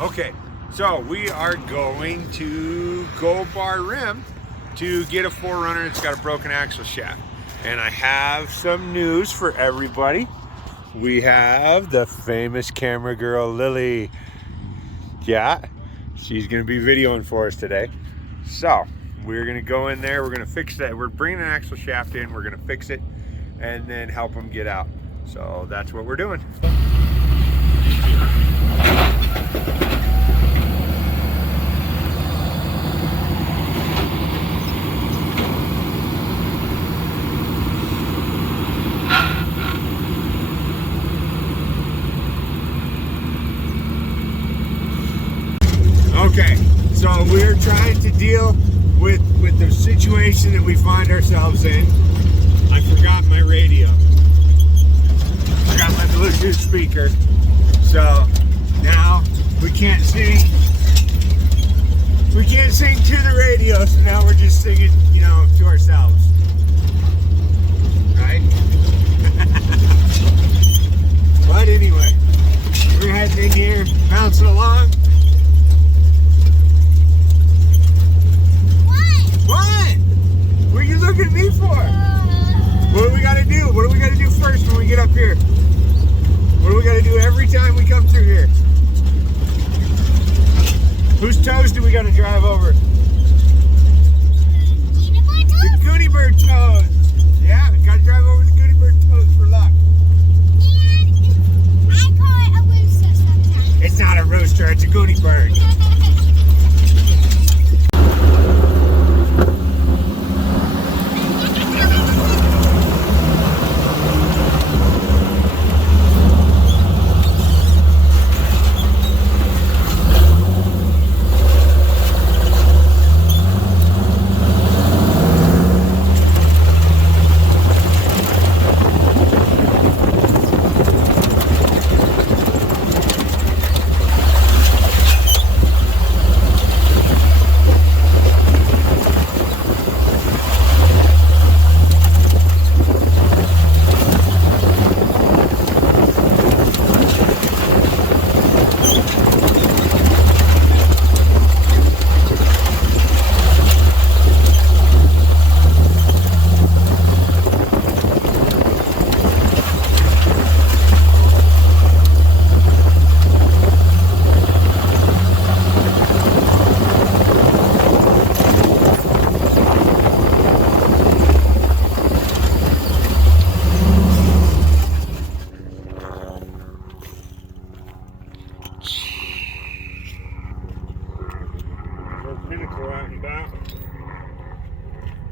Okay, so we are going to Gold Bar Rim to get a 4Runner that's got a broken axle shaft. And I have some news for everybody. We have the famous camera girl, Lilli. Yeah, she's gonna be videoing for us today. So, we're gonna go in there, we're gonna fix that. We're bringing an axle shaft in, we're gonna fix it, and then help them get out. So that's what we're doing. Okay, so we're trying to deal with the situation that we find ourselves in. I forgot my radio. Forgot my Bluetooth speaker. So now we can't sing. We can't sing to the radio, so now we're just singing, you know, to ourselves. Right? But anyway, we're heading in here, bouncing along. What? What are you looking at me for? What do we gotta do? What do we gotta do first when we get up here? What do we gotta do every time we come through here? Whose toes do we gotta drive over? The Goody Bird toes. Yeah, we gotta drive over the Goody Bird toes for luck. And I call it a rooster sometimes. It's not a rooster, it's a Goody Bird.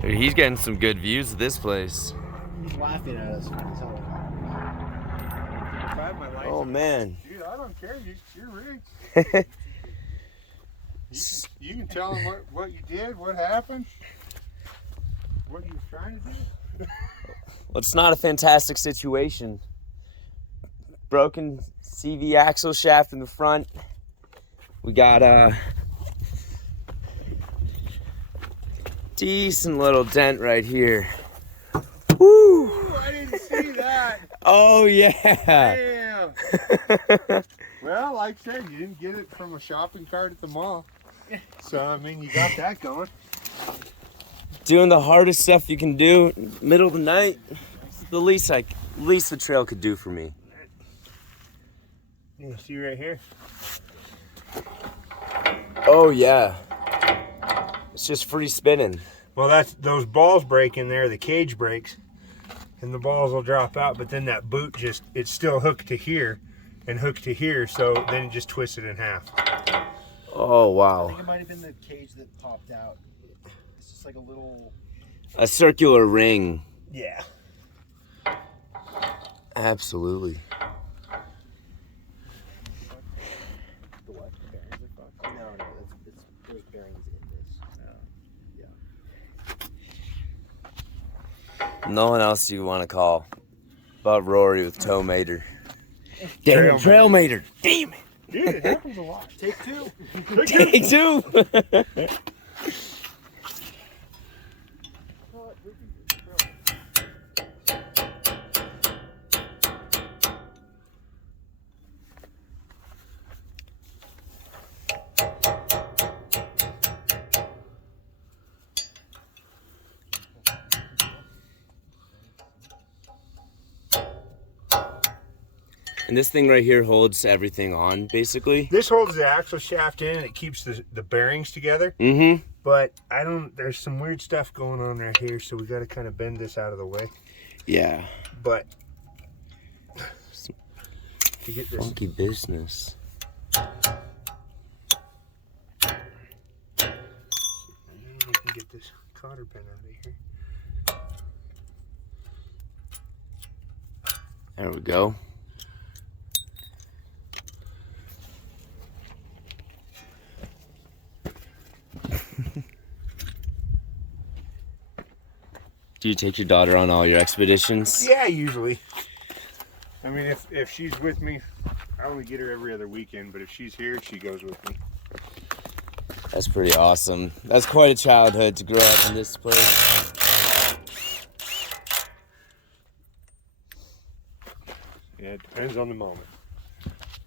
Dude, he's getting some good views of this place. He's laughing at us. Oh man. Dude, I don't care. You're rich. You can tell them what you did, what happened, what you were trying to do. Well, it's not a fantastic situation. Broken CV axle shaft in the front. We got a decent little dent right here. Woo! Ooh, I didn't see that. Oh yeah. Damn. Well, like I said, you didn't get it from a shopping cart at the mall. So, I mean, you got that going. Doing the hardest stuff you can do, middle of the night. The least the trail could do for me. You see right here? Oh yeah. It's just free spinning. Well, that's those balls break in there, the cage breaks, and the balls will drop out, but then that boot it's still hooked to here and hooked to here, so then it just twists it in half. Oh I wow. think it might have been the cage that popped out. It's just like a little. A circular ring. Yeah. Absolutely. The what? The bearings are fucked? No, there's bearings in this. Yeah. No one else you want to call but Rory with Tow Mater. Damn it, Trail Trail Mater. Damn it. Dude, it happens a lot. Take two. Take two. And this thing right here holds everything on, basically. This holds the axle shaft in and it keeps the bearings together. Mm-hmm. But there's some weird stuff going on right here, so we got to kind of bend this out of the way. Yeah. But to get this funky business. We can get this cotter pin out of here. There we go. Do you take your daughter on all your expeditions? Yeah, usually. I mean, if she's with me, I only get her every other weekend, but if she's here, she goes with me. That's pretty awesome. That's quite a childhood to grow up in this place. Yeah, it depends on the moment.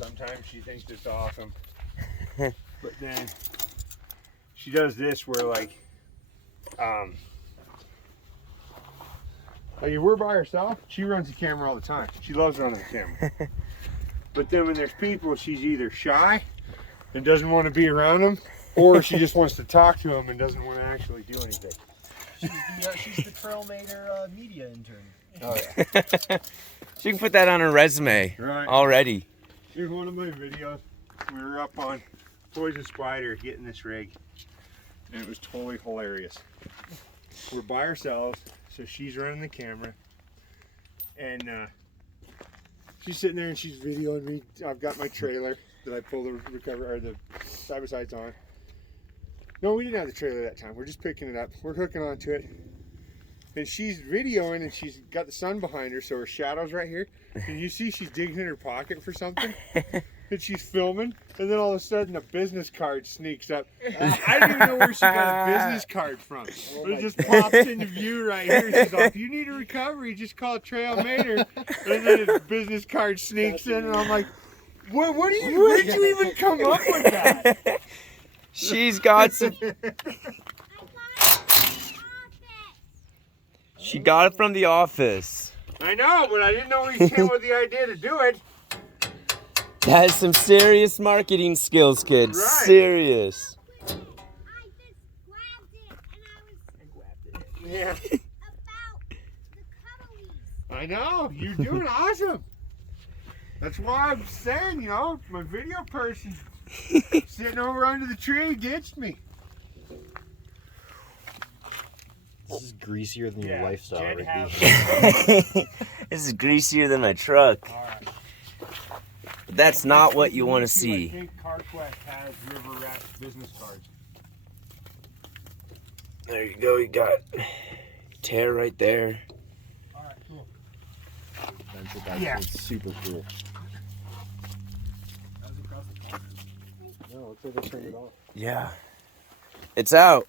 Sometimes she thinks it's awesome, but then she does this where like if we're by herself, she runs the camera all the time. She loves running the camera. But then when there's people, she's either shy and doesn't want to be around them, or she just wants to talk to them and doesn't want to actually do anything. She's the Trailmaker media intern. Oh yeah. She can put that on her resume already. Here's one of my videos. We were up on Poison Spider getting this rig, and it was totally hilarious. We're by ourselves, so she's running the camera, and she's sitting there and she's videoing me. I've got my trailer that I pulled the side-by-sides on. No, we didn't have the trailer that time. We're just picking it up. We're hooking onto it. And she's videoing and she's got the sun behind her, so her shadow's right here. And you see she's digging in her pocket for something. And she's filming. And then all of a sudden a business card sneaks up. I don't even know where she got a business card from. But it just pops into view right here. She's like, if you need a recovery, just call Trailmaker. And then a business card sneaks in and I'm like, where did you even come up with that? She's got some... She got it from the office. I know, but I didn't know he came with the idea to do it. That is some serious marketing skills, kid. Right. Serious. I just grabbed it and I was Yeah. about the cuddlies. I know, you're doing awesome. That's why I'm saying, my video person sitting over under the tree ditched me. This is greasier than your lifestyle, Ricky. This is greasier than my truck. Alright. But that's not what you want to see. I think CarQuest has River Rat business cards. There you go, you got tear right there. Alright, cool. That's super cool. No, it looks like they turned it off. Yeah. It's out.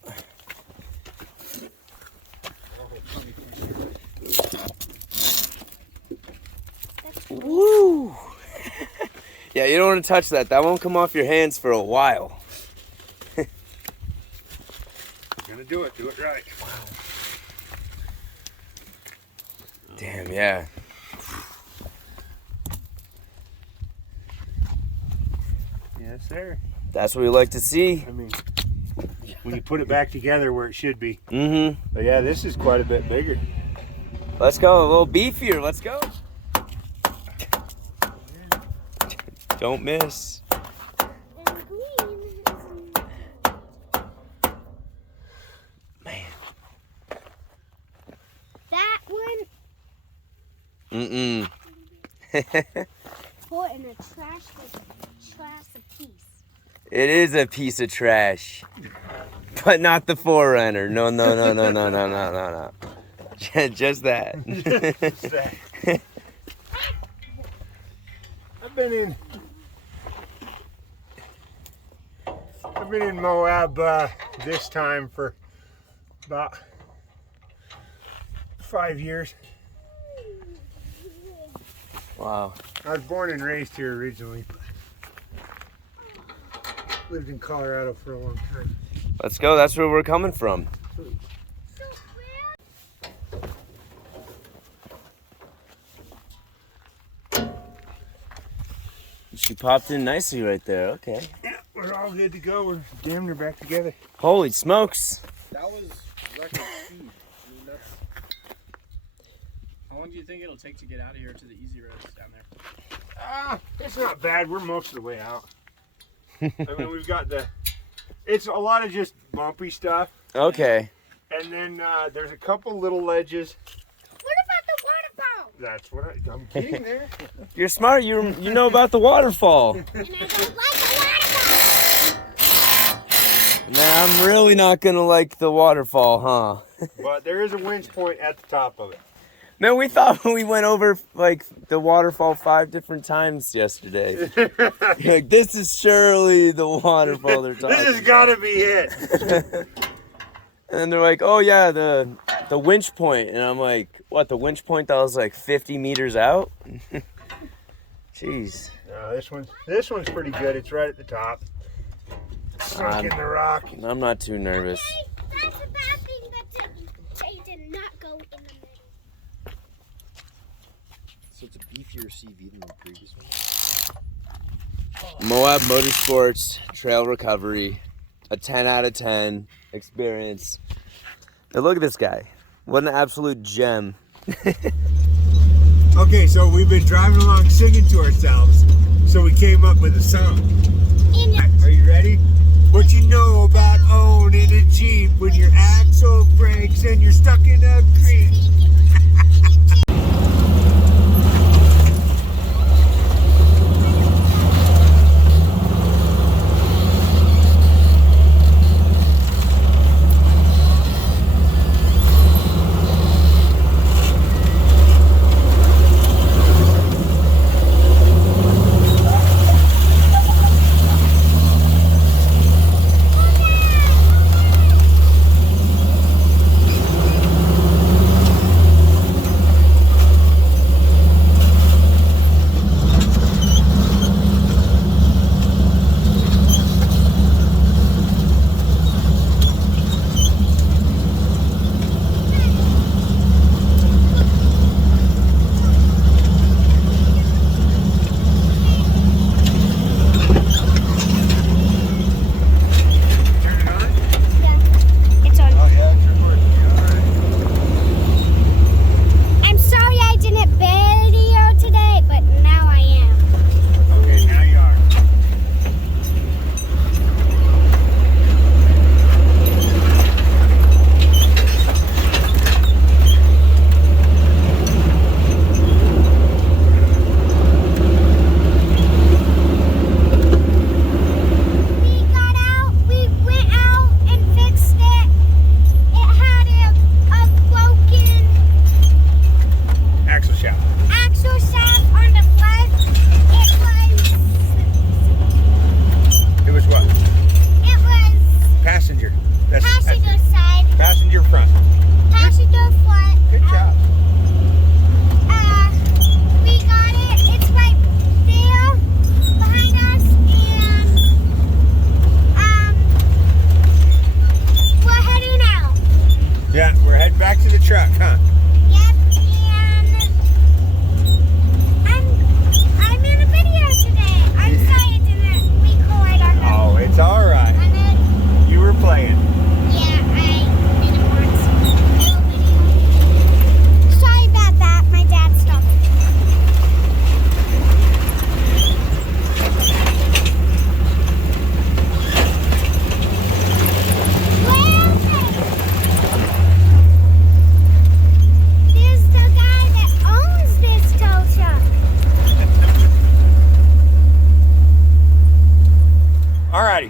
Woo! Yeah, you don't want to touch that. That won't come off your hands for a while. Gonna do it right. Damn, yeah. Yes, sir. That's what we like to see. I mean, when you put it back together where it should be. Mm-hmm. But yeah, this is quite a bit bigger. Let's go. A little beefier. Let's go. Don't miss. And green. Man. That one Mm-mm. put in a trash a piece. It is a piece of trash. But not the Forerunner. No. Just that. I've been in Moab this time for about 5 years. Wow. I was born and raised here originally, but lived in Colorado for a long time. Let's go. That's where we're coming from. She popped in nicely right there. Okay. Yeah, we're all good to go. We're damn near back together. Holy smokes. That was record speed. I mean, that's... How long do you think it'll take to get out of here to the easy roads down there? It's not bad. We're most of the way out. I mean, we've got it's a lot of just bumpy stuff. Okay. And then there's a couple little ledges. What about the waterfall? That's what I'm getting there. You're smart. You know about the waterfall. And I don't like the waterfall. Nah, I'm really not going to like the waterfall, huh? But there is a winch point at the top of it. Man, we thought we went over like the waterfall 5 different times yesterday. Like, this is surely the waterfall they're talking This has got to be it. And they're like, oh yeah, the winch point. And I'm like, what, the winch point that was like 50 meters out? Jeez. No, this one's pretty good. It's right at the top. Sunk in the rock. I'm not too nervous. Hey, that's a bad thing that they did not go in the middle. So it's a beefier CV than the previous one. Moab Motorsports Trail Recovery, a 10 out of 10 experience. Now look at this guy. What an absolute gem. Okay, so we've been driving along singing to ourselves, so we came up with a song. Are you ready? What you know about owning a Jeep when your axle breaks and you're stuck in a creek?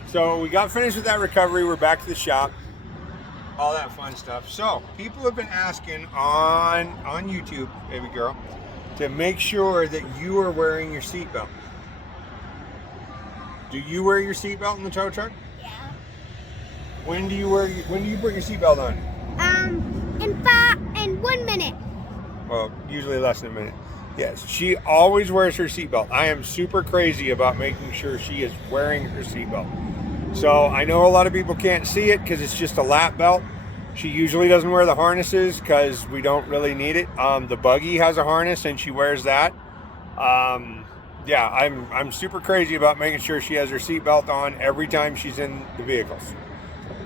So we got finished with that recovery. We're back to the shop. All that fun stuff. So people have been asking on YouTube, baby girl, to make sure that you are wearing your seatbelt. Do you wear your seatbelt in the tow truck? Yeah. When do you put your seatbelt on? In 1 minute. Well, usually less than a minute. Yes, she always wears her seatbelt. I am super crazy about making sure she is wearing her seatbelt. So I know a lot of people can't see it because it's just a lap belt. She usually doesn't wear the harnesses because we don't really need it. The buggy has a harness and she wears that. yeah, I'm super crazy about making sure she has her seatbelt on every time she's in the vehicles.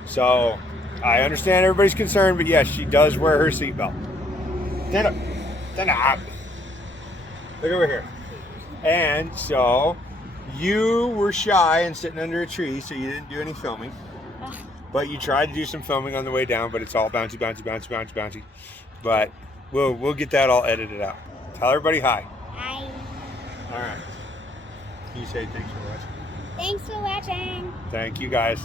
So I understand everybody's concerned, but yes, she does wear her seatbelt. Stand up. Stand up. Look over here. And so you were shy and sitting under a tree, so you didn't do any filming. But you tried to do some filming on the way down, but it's all bouncy, bouncy, bouncy, bouncy, bouncy. But we'll get that all edited out. Tell everybody hi. Hi. All right. You say thanks for watching. Thanks for watching. Thank you guys.